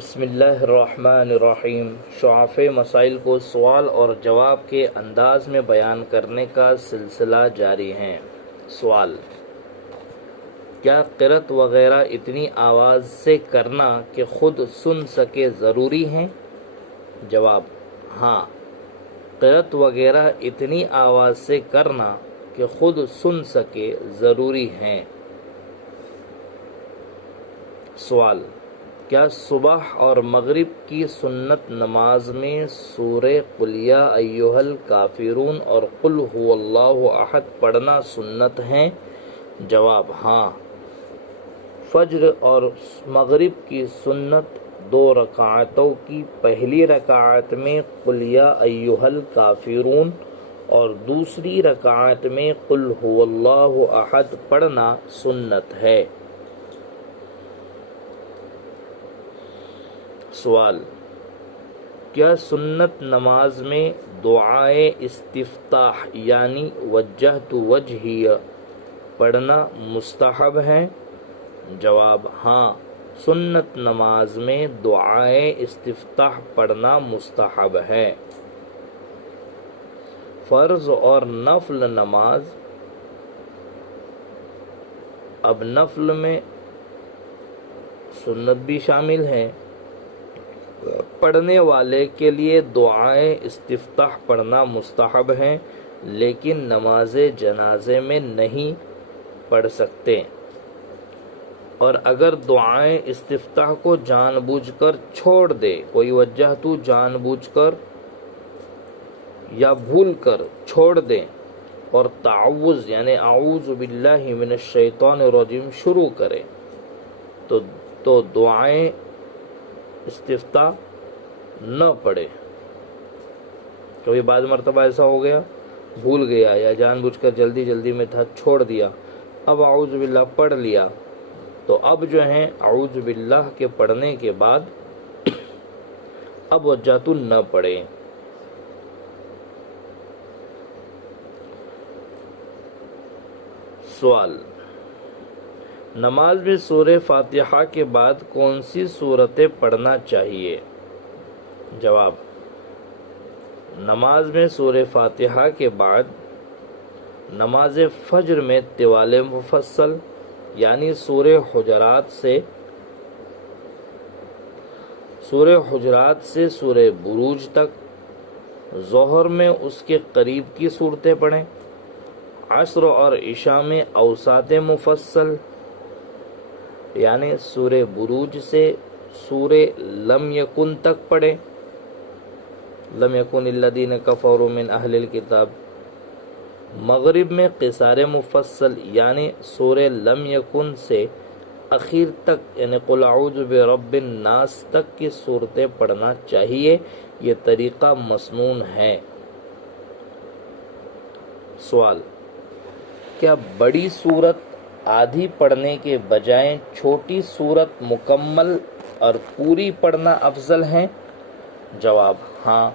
بسم اللہ الرحمن الرحیم۔ شعاف مسائل کو سوال اور جواب کے انداز میں بیان کرنے کا سلسلہ جاری ہے۔ سوال: کیا قرأت وغیرہ اتنی آواز سے کرنا کہ خود سن سکے ضروری ہیں؟ جواب: ہاں، قرأت وغیرہ اتنی آواز سے کرنا کہ خود سن سکے ضروری ہیں۔ سوال: کیا صبح اور مغرب کی سنت نماز میں سورہ قل یا ایھا الکافرون اور قل ھو اللہ احد پڑھنا سنت ہیں؟ جواب: ہاں۔ فجر اور مغرب کی سنت 2 رکعتوں کی پہلی رکعت میں قل یا ایھا الکافرون اور دوسری رکعت میں قل ھو اللہ احد پڑھنا سنت ہے۔ سوال: کیا سنت نماز میں دعائے استفتاح یعنی وجہت وجہی پڑھنا مستحب ہے؟ جواب: ہاں، سنت نماز میں دعائے استفتاح پڑھنا مستحب ہے۔ فرض اور نفل نماز۔ اب نفل میں سنت بھی شامل ہے۔ پڑھنے والے کے لیے دعائے استفتاح پڑھنا مستحب ہے، لیکن نماز جنازے میں نہیں پڑھ سکتے، اور اگر دعائے استفتاح کو جان بوجھ کر چھوڑ دے، کوئی وجہ تو جان بوجھ کر یا بھول کر چھوڑ دے اور تعوذ یعنی اعوذ باللہ من الشیطان الرجیم شروع کرے تو دعائیں استفتاح نہ پڑھے۔ کبھی بعض مرتبہ ایسا ہو گیا، بھول گیا یا جان بوجھ کر جلدی میں تھا چھوڑ دیا، اب اعوذ باللہ پڑھ لیا، تو اب جو ہے اعوذ باللہ کے پڑھنے کے بعد اب وجہتو نہ پڑھے۔ سوال: نماز میں سورہ فاتحہ کے بعد کون سی سورتیں پڑھنا چاہیے؟ جواب: نماز میں سورہ فاتحہ کے بعد نماز فجر میں طوال مفصل یعنی سورہ حجرات سے سورہ بروج تک، ظہر میں اس کے قریب کی صورتیں پڑھیں، عصر اور عشاء میں اوساط مفصل یعنی سورہ بروج سے سورہ لم یکن تک پڑھیں، لم یکن الذین کفروا من اہل الکتاب، مغرب میں قصار مفصل یعنی سورہ لم یکن سے اخیر تک یعنی قل اعوذ برب الناس تک کی صورتیں پڑھنا چاہیے۔ یہ طریقہ مسنون ہے۔ سوال: کیا بڑی صورت آدھی پڑھنے کے بجائے چھوٹی صورت مکمل اور پوری پڑھنا افضل ہے؟ جواب: ہاں،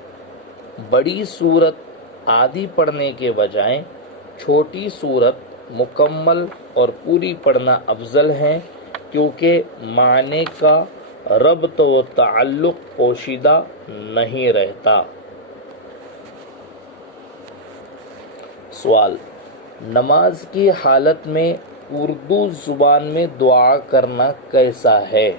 بڑی صورت آدھی پڑھنے کے بجائے چھوٹی صورت مکمل اور پوری پڑھنا افضل ہے، کیونکہ معنی کا ربط و تعلق پوشیدہ نہیں رہتا۔ سوال: نماز کی حالت میں اردو زبان میں دعا کرنا کیسا ہے؟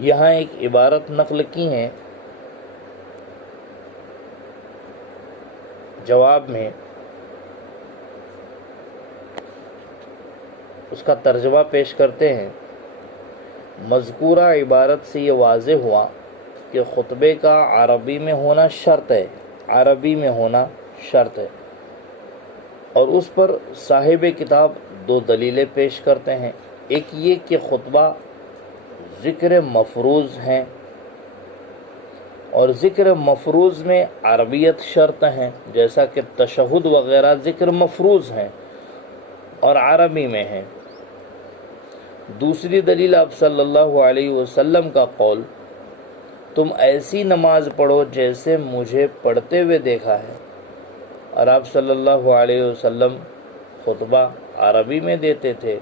یہاں ایک عبارت نقل کی ہے، جواب میں اس کا ترجمہ پیش کرتے ہیں۔ مذکورہ عبارت سے یہ واضح ہوا کہ خطبے کا عربی میں ہونا شرط ہے، اور اس پر صاحب کتاب 2 دلیلیں پیش کرتے ہیں۔ ایک یہ کہ خطبہ ذکر مفروض ہیں، اور ذکر مفروض میں عربیت شرط ہیں، جیسا کہ تشہد وغیرہ ذکر مفروض ہیں اور عربی میں ہیں۔ دوسری دلیل آپ صلی اللہ علیہ وسلم کا قول تم ایسی نماز پڑھو جیسے مجھے پڑھتے ہوئے دیکھا ہے۔ اور آپ صلی اللہ علیہ وسلم خطبہ عربی میں دیتے تھے،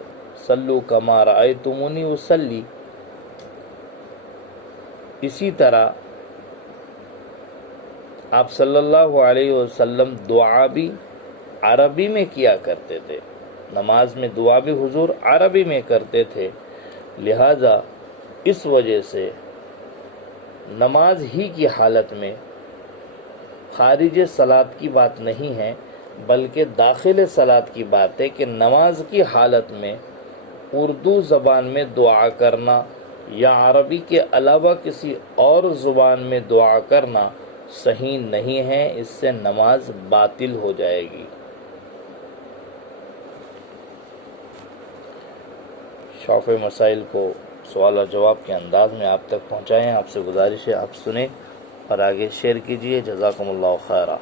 صلو کما رأیتمونی اصلی۔ اسی طرح آپ صلی اللہ علیہ وسلم دعا بھی عربی میں کیا کرتے تھے، نماز میں دعا بھی حضور عربی میں کرتے تھے۔ لہذا اس وجہ سے نماز ہی کی حالت میں خارج صلاۃ کی بات نہیں ہے، بلکہ داخل صلاۃ کی بات ہے کہ نماز کی حالت میں اردو زبان میں دعا کرنا یا عربی کے علاوہ کسی اور زبان میں دعا کرنا صحیح نہیں ہے، اس سے نماز باطل ہو جائے گی۔ شرح مسائل کو سوال اور جواب کے انداز میں آپ تک پہنچائیں، آپ سے گزارش ہے آپ سنیں اور آگے شیئر کیجیے۔ جزاکم اللہ خیرہ۔